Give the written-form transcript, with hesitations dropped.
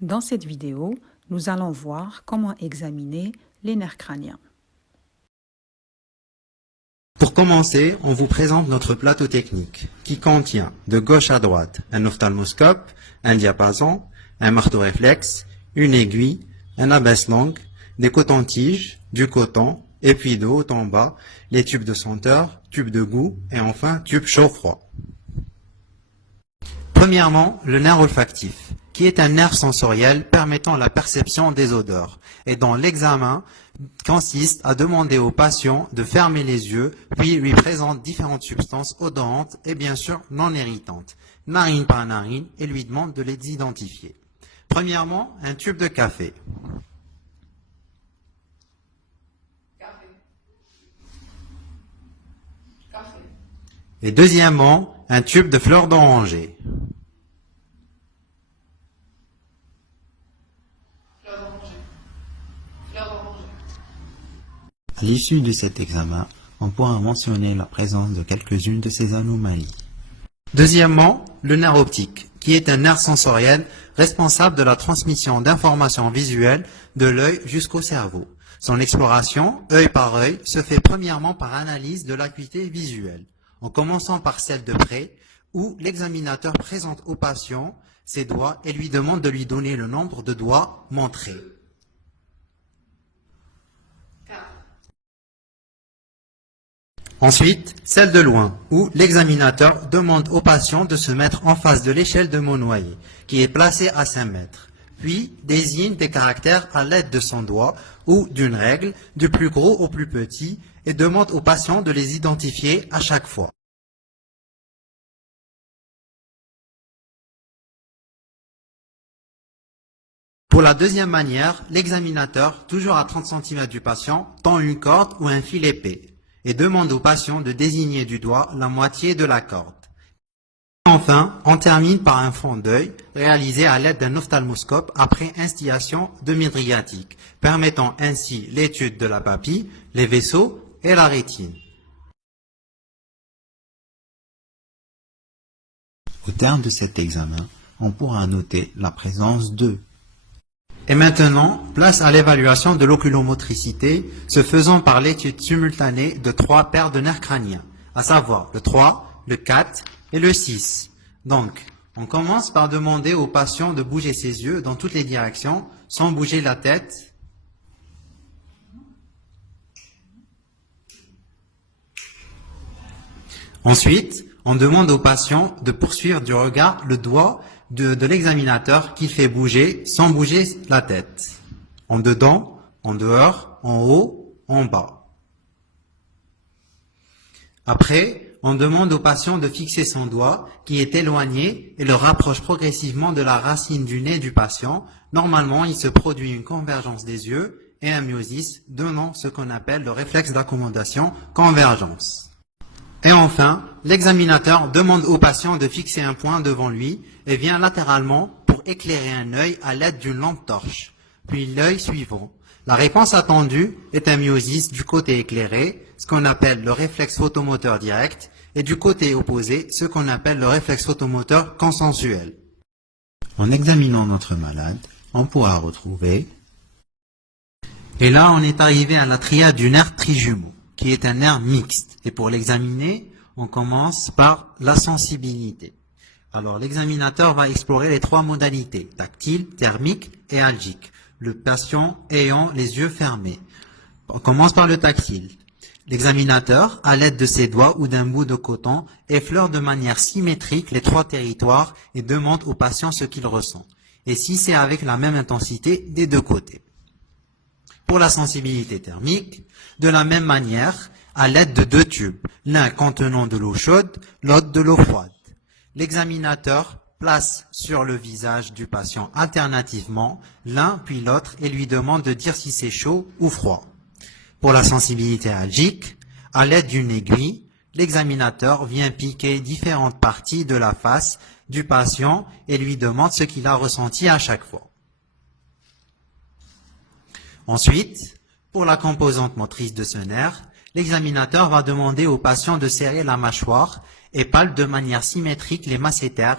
Dans cette vidéo, nous allons voir comment examiner les nerfs crâniens. Pour commencer, on vous présente notre plateau technique qui contient de gauche à droite un ophtalmoscope, un diapason, un marteau réflexe, une aiguille, un abaisse-langue, des cotons-tiges, du coton, et puis de haut en bas, les tubes de senteur, tubes de goût et enfin tubes chaud-froid. Premièrement, le nerf olfactif, qui est un nerf sensoriel permettant la perception des odeurs, et dont l'examen consiste à demander au patient de fermer les yeux, puis lui présente différentes substances odorantes et bien sûr non irritantes, narine par narine, et lui demande de les identifier. Premièrement, un tube de café. Et deuxièmement, un tube de fleurs d'oranger. À l'issue de cet examen, on pourra mentionner la présence de quelques-unes de ces anomalies. Deuxièmement, le nerf optique, qui est un nerf sensoriel responsable de la transmission d'informations visuelles de l'œil jusqu'au cerveau. Son exploration, œil par œil, se fait premièrement par analyse de l'acuité visuelle, en commençant par celle de près, où l'examinateur présente au patient ses doigts et lui demande de lui donner le nombre de doigts montrés. Ensuite, celle de loin, où l'examinateur demande au patient de se mettre en face de l'échelle de Monnoyer, qui est placée à 5 mètres, puis désigne des caractères à l'aide de son doigt ou d'une règle, du plus gros au plus petit, et demande au patient de les identifier à chaque fois. Pour la deuxième manière, l'examinateur, toujours à 30 cm du patient, tend une corde ou un fil épais et demande au patient de désigner du doigt la moitié de la corde. Enfin, on termine par un fond d'œil réalisé à l'aide d'un ophtalmoscope après instillation de mydriatique, permettant ainsi l'étude de la papille, les vaisseaux et la rétine. Au terme de cet examen, on pourra noter la présence de. Et maintenant, place à l'évaluation de l'oculomotricité, se faisant par l'étude simultanée de 3 paires de nerfs crâniens, à savoir le 3, le 4 et le 6. Donc, on commence par demander au patient de bouger ses yeux dans toutes les directions, sans bouger la tête. Ensuite, on demande au patient de poursuivre du regard le doigt de l'examinateur qui fait bouger sans bouger la tête. En dedans, en dehors, en haut, en bas. Après, on demande au patient de fixer son doigt qui est éloigné et le rapproche progressivement de la racine du nez du patient. Normalement, il se produit une convergence des yeux et un myosis, donnant ce qu'on appelle le réflexe d'accommodation convergence. Et enfin, l'examinateur demande au patient de fixer un point devant lui et vient latéralement pour éclairer un œil à l'aide d'une lampe torche, puis l'œil suivant. La réponse attendue est un myosis du côté éclairé, ce qu'on appelle le réflexe photomoteur direct, et du côté opposé, ce qu'on appelle le réflexe photomoteur consensuel. En examinant notre malade, on pourra retrouver. Et là, on est arrivé à la triade du nerf trijumeau, qui est un nerf mixte. Et pour l'examiner, on commence par la sensibilité. Alors, l'examinateur va explorer les 3 modalités, tactile, thermique et algique, le patient ayant les yeux fermés. On commence par le tactile. L'examinateur, à l'aide de ses doigts ou d'un bout de coton, effleure de manière symétrique les 3 territoires et demande au patient ce qu'il ressent, et si c'est avec la même intensité des 2 côtés. Pour la sensibilité thermique, de la même manière, à l'aide de 2 tubes, l'un contenant de l'eau chaude, l'autre de l'eau froide. L'examinateur place sur le visage du patient alternativement l'un puis l'autre et lui demande de dire si c'est chaud ou froid. Pour la sensibilité algique, à l'aide d'une aiguille, l'examinateur vient piquer différentes parties de la face du patient et lui demande ce qu'il a ressenti à chaque fois. Ensuite, pour la composante motrice de ce nerf, l'examinateur va demander au patient de serrer la mâchoire et palpe de manière symétrique les masséters